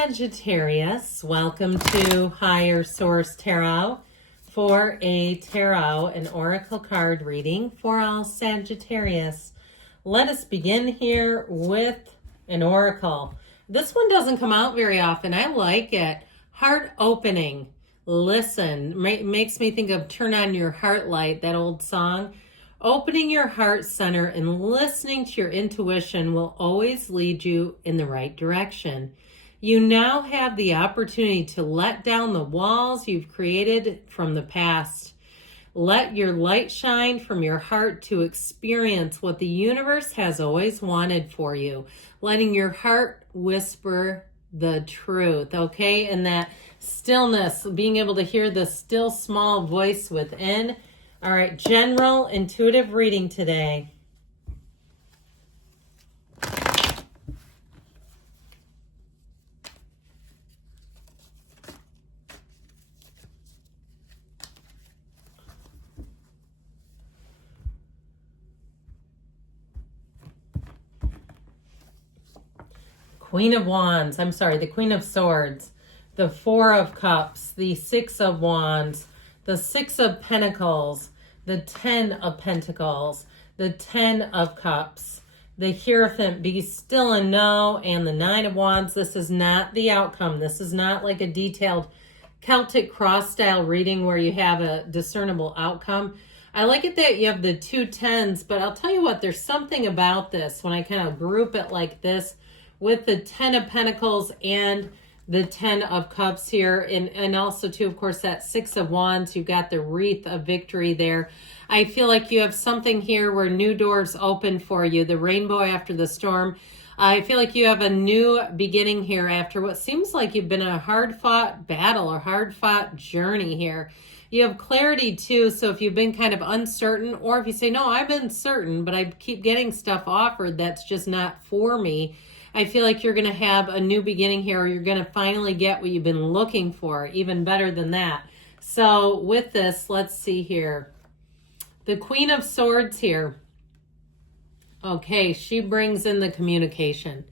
Sagittarius, welcome to Higher Source Tarot for a tarot and oracle card reading for all Sagittarius. Let us begin here with an oracle. This one doesn't come out very often. I like it. Heart opening. Listen. Makes me think of Turn On Your Heart Light, that old song. Opening your heart center and listening to your intuition will always lead you in the right direction. You now have the opportunity to let down the walls you've created from the past. Let your light shine from your heart to experience what the universe has always wanted for you. Letting your heart whisper the truth, okay? And that stillness, being able to hear the still small voice within. All right, general intuitive reading today. Queen of Wands, the Queen of Swords, the Four of Cups, the Six of Wands, the Six of Pentacles, the 10 of Pentacles, the 10 of Cups, the Hierophant, be still and know, and the Nine of Wands. This is not the outcome. This is not like a detailed Celtic cross style reading where you have a discernible outcome. I like it that you have the two tens, but I'll tell you what, there's something about this when I kind of group it like this with the 10 of Pentacles and the 10 of Cups here, and also too, of course, that Six of Wands. You've got the wreath of victory there. I feel like you have something here where new doors open for you, the rainbow after the storm. I feel like you have a new beginning here after what seems like you've been a hard-fought battle or hard-fought journey here. You have clarity too, so if you've been kind of uncertain, or if you say, no, I've been certain, but I keep getting stuff offered that's just not for me, I feel like you're going to have a new beginning here, or you're going to finally get what you've been looking for, even better than that. So with this, let's see here. The Queen of Swords here. Okay, she brings in the communication.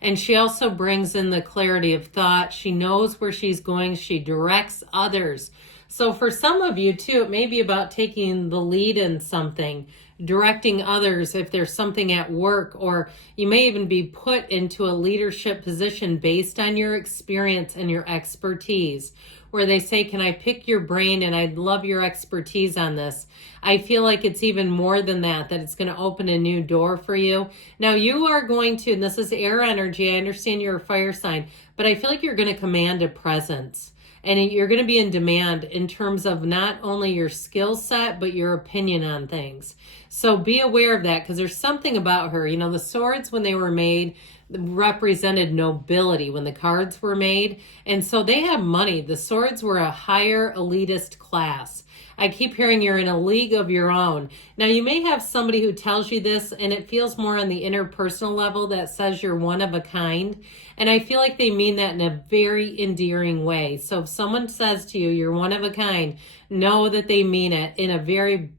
And she also brings in the clarity of thought. She knows where she's going. She directs others. So for some of you too, it may be about taking the lead in something, directing others if there's something at work, or you may even be put into a leadership position based on your experience and your expertise, where they say, can I pick your brain, and I'd love your expertise on this. I feel like it's even more than that it's going to open a new door for you. Now you are going to, and this is air energy, I understand you're a fire sign, but I feel like you're going to command a presence. And you're going to be in demand in terms of not only your skill set, but your opinion on things. So be aware of that, because there's something about her. You know, the swords, when they were made, represented nobility when the cards were made. And so they have money. The swords were a higher elitist class. I keep hearing you're in a league of your own. Now, you may have somebody who tells you this, and it feels more on the interpersonal level that says you're one of a kind. And I feel like they mean that in a very endearing way. So if someone says to you, you're one of a kind, know that they mean it in a very,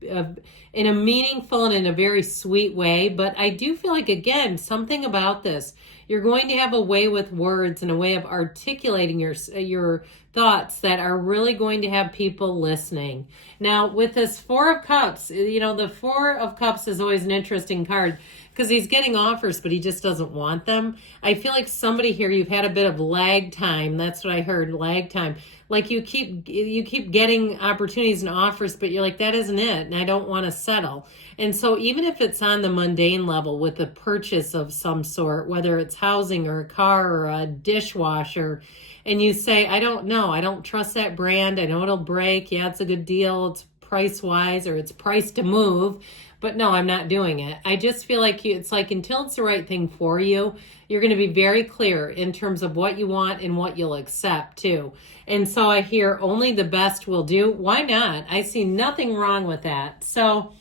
in a meaningful and in a very sweet way. But I do feel like, again, something about this, you're going to have a way with words and a way of articulating your thoughts that are really going to have people listening. Now, with this Four of Cups, you know, the Four of Cups is always an interesting card because he's getting offers, but he just doesn't want them. I feel like somebody here, you've had a bit of lag time. That's what I heard, lag time. Like you keep getting opportunities and offers, but you're like, that isn't it, and I don't want to settle. And so even if it's on the mundane level with a purchase of some sort, whether it's housing or a car or a dishwasher, and you say, I don't know, I don't trust that brand, I know it'll break, yeah, it's a good deal, it's price-wise, or it's priced to move, but no, I'm not doing it. I just feel like it's like until it's the right thing for you, you're going to be very clear in terms of what you want and what you'll accept too. And so I hear only the best will do. Why not? I see nothing wrong with that. So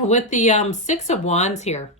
with the Six of Wands here,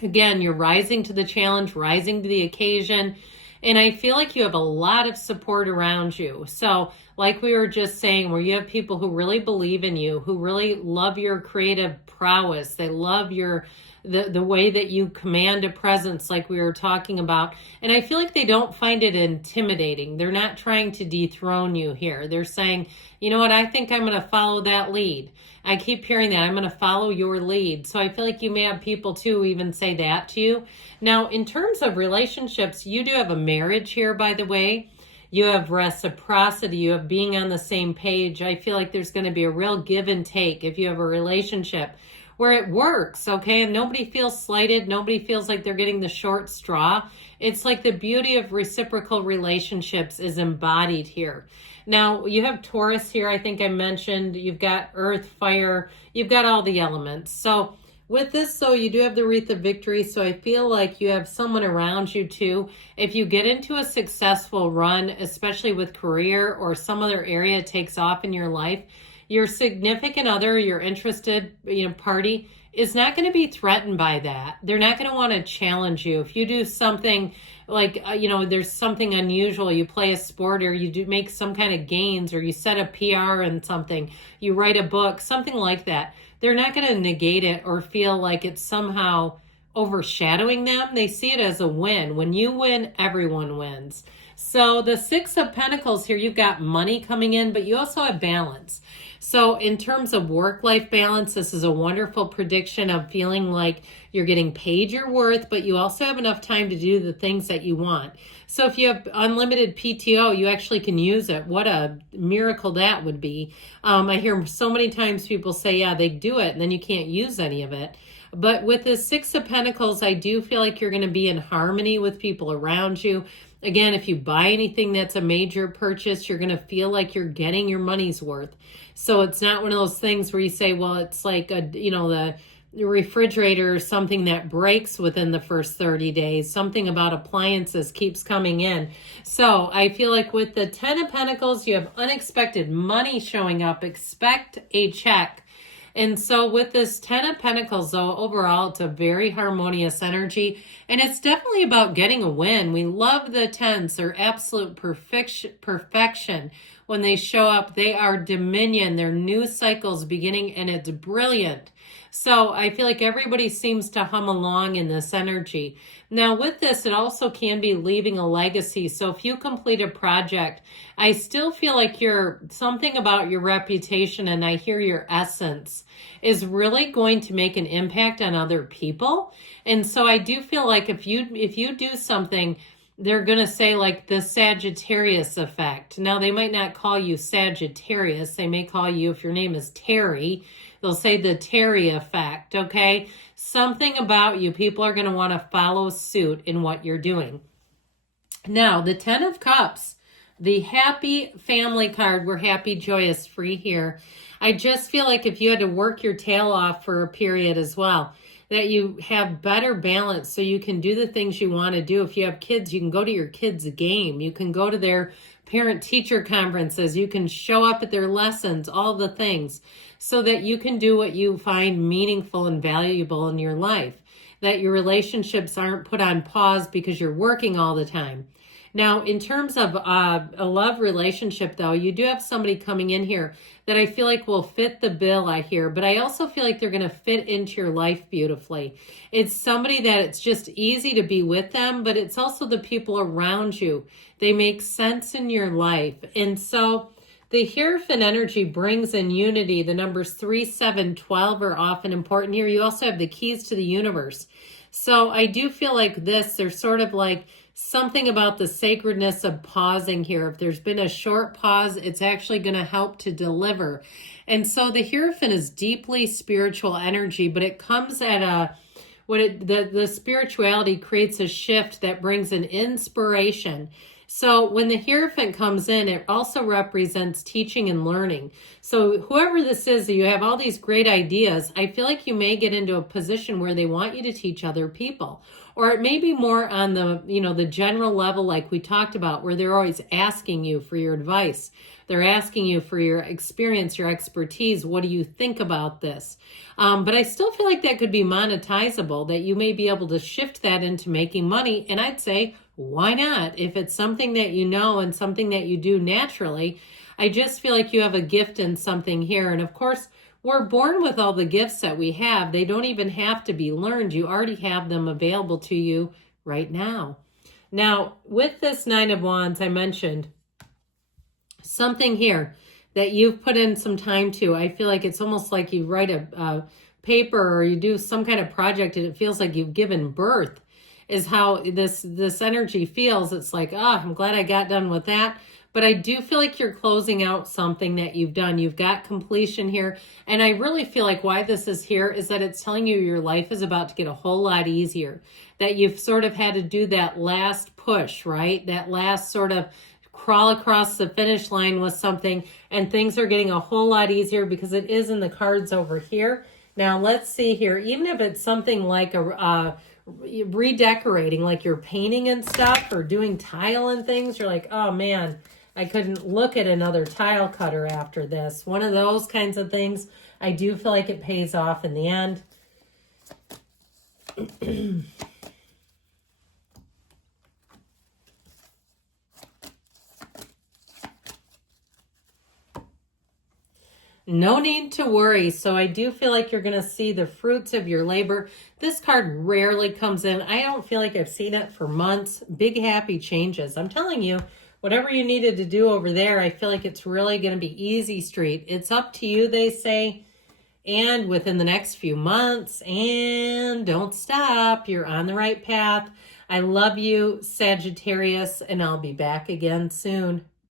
again, you're rising to the challenge, rising to the occasion. And I feel like you have a lot of support around you. So like we were just saying, where you have people who really believe in you, who really love your creative prowess. They love your the way that you command a presence like we were talking about. And I feel like they don't find it intimidating. They're not trying to dethrone you here. They're saying, you know what, I think I'm going to follow that lead. I keep hearing that. I'm going to follow your lead. So I feel like you may have people too even say that to you. Now, in terms of relationships, you do have a marriage here, by the way. You have reciprocity. You have being on the same page. I feel like there's going to be a real give and take if you have a relationship where it works, okay? And nobody feels slighted. Nobody feels like they're getting the short straw. It's like the beauty of reciprocal relationships is embodied here. Now, you have Taurus here, I think I mentioned. You've got earth, fire. You've got all the elements. So with this, though, you do have the Wreath of Victory, so I feel like you have someone around you, too. If you get into a successful run, especially with career or some other area takes off in your life, your significant other, your interested party, is not going to be threatened by that. They're not going to want to challenge you. If you do something like, there's something unusual, you play a sport or you do make some kind of gains or you set a PR in something, you write a book, something like that, they're not going to negate it or feel like it's somehow overshadowing them. They see it as a win. When you win, everyone wins. So the Six of Pentacles here, you've got money coming in, but you also have balance. So in terms of work-life balance, this is a wonderful prediction of feeling like you're getting paid your worth, but you also have enough time to do the things that you want. So if you have unlimited PTO, you actually can use it. What a miracle that would be. I hear so many times people say, yeah, they do it, and then you can't use any of it. But with the Six of Pentacles, I do feel like you're going to be in harmony with people around you. Again, if you buy anything that's a major purchase, you're going to feel like you're getting your money's worth. So it's not one of those things where you say, well, it's like the refrigerator or something that breaks within the first 30 days. Something about appliances keeps coming in. So I feel like with the Ten of Pentacles, you have unexpected money showing up. Expect a check. And so with this Ten of Pentacles, though, overall, it's a very harmonious energy. And it's definitely about getting a win. We love the tens. They're absolute perfection. When they show up, they are dominion. They're new cycles beginning, and it's brilliant. So I feel like everybody seems to hum along in this energy. Now with this, it also can be leaving a legacy. So if you complete a project, I still feel like something about your reputation, and I hear your essence, is really going to make an impact on other people. And so I do feel like if you do something, they're going to say like the Sagittarius effect. Now they might not call you Sagittarius. They may call you, if your name is Terry, they'll say the Terry effect, okay? Something about you, people are going to want to follow suit in what you're doing. Now, the Ten of Cups, the happy family card. We're happy, joyous, free here. I just feel like if you had to work your tail off for a period as well, that you have better balance so you can do the things you want to do. If you have kids, you can go to your kids' game. You can go to their parent-teacher conferences. You can show up at their lessons, all the things, so that you can do what you find meaningful and valuable in your life, that your relationships aren't put on pause because you're working all the time. Now, in terms of a love relationship, though, you do have somebody coming in here that I feel like will fit the bill, I hear, but I also feel like they're going to fit into your life beautifully. It's somebody that it's just easy to be with them, but it's also the people around you. They make sense in your life. And so the Hierophant energy brings in unity. The numbers 3, 7, 12 are often important here. You also have the keys to the universe. So I do feel like there's sort of like something about the sacredness of pausing here. If there's been a short pause, it's actually going to help to deliver. And so the Hierophant is deeply spiritual energy, but it comes at the spirituality creates a shift that brings an inspiration. So when the Hierophant comes in, it also represents teaching and learning. So whoever this is, you have all these great ideas. I feel like you may get into a position where they want you to teach other people. Or it may be more on the general level like we talked about, where they're always asking you for your advice. They're asking you for your experience, your expertise. What do you think about this? But I still feel like that could be monetizable, that you may be able to shift that into making money. And I'd say, why not? If it's something that you know and something that you do naturally, I just feel like you have a gift in something here. And of course, we're born with all the gifts that we have. They don't even have to be learned. You already have them available to you right now. Now, with this Nine of Wands, I mentioned something here that you've put in some time to. I feel like it's almost like you write a paper or you do some kind of project and it feels like you've given birth, is how this energy feels. It's like, I'm glad I got done with that. But I do feel like you're closing out something that you've done. You've got completion here. And I really feel like why this is here is that it's telling you your life is about to get a whole lot easier. That you've sort of had to do that last push, right? That last sort of crawl across the finish line with something, and things are getting a whole lot easier because it is in the cards over here. Now, let's see here. Even if it's something like a redecorating, like you're painting and stuff or doing tile and things, you're like, oh man, I couldn't look at another tile cutter after this. One of those kinds of things. I do feel like it pays off in the end. No need to worry. So I do feel like you're going to see the fruits of your labor. This card rarely comes in. I don't feel like I've seen it for months. Big happy changes. I'm telling you, whatever you needed to do over there, I feel like it's really going to be easy street. It's up to you, they say. And within the next few months, and don't stop. You're on the right path. I love you, Sagittarius, and I'll be back again soon.